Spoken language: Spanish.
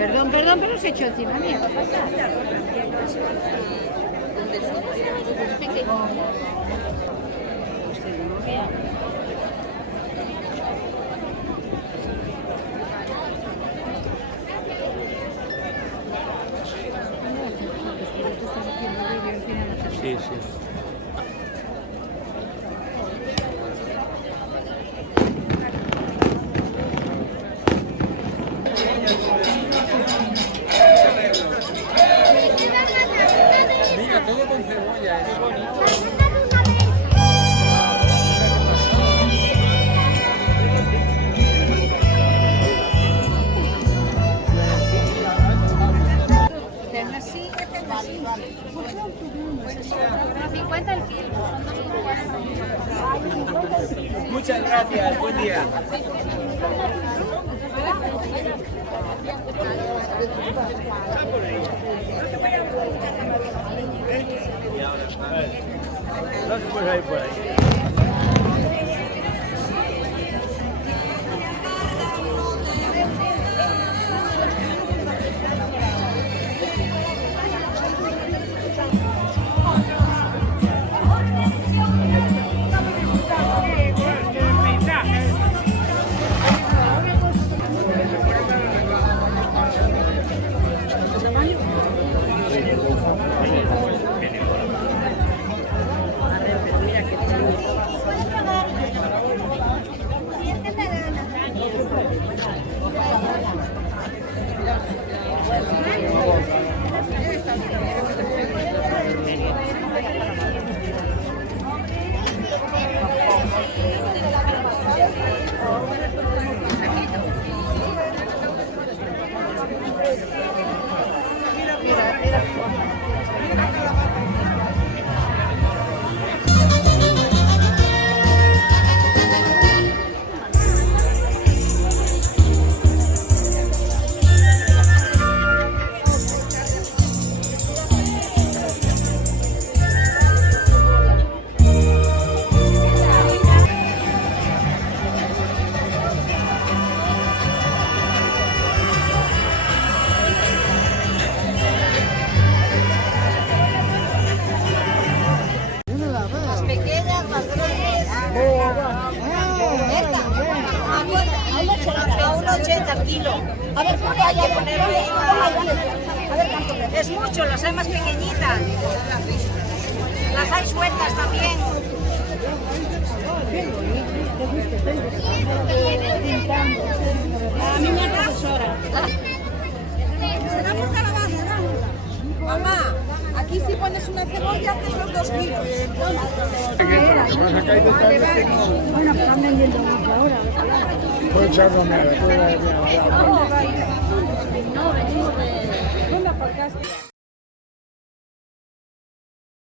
Perdón, perdón, pero se echó encima mía. ¿Qué pasa? Sí, sí. Mira, todo con cebolla. Vale. 50 el kilo. Muchas gracias, buen día. No se puede ir por ahí. A 1,80 el kilo. A ver, ¿cómo hay que ponerle? A ver, ¿cuánto? Es mucho, las hay más pequeñitas. Las hay sueltas también. A mí me profesora. Mamá, aquí si pones una cebolla te son 2 kilos. Bueno, pues están vendiendo mucho ahora. Puedo echar romero. No, venimos de...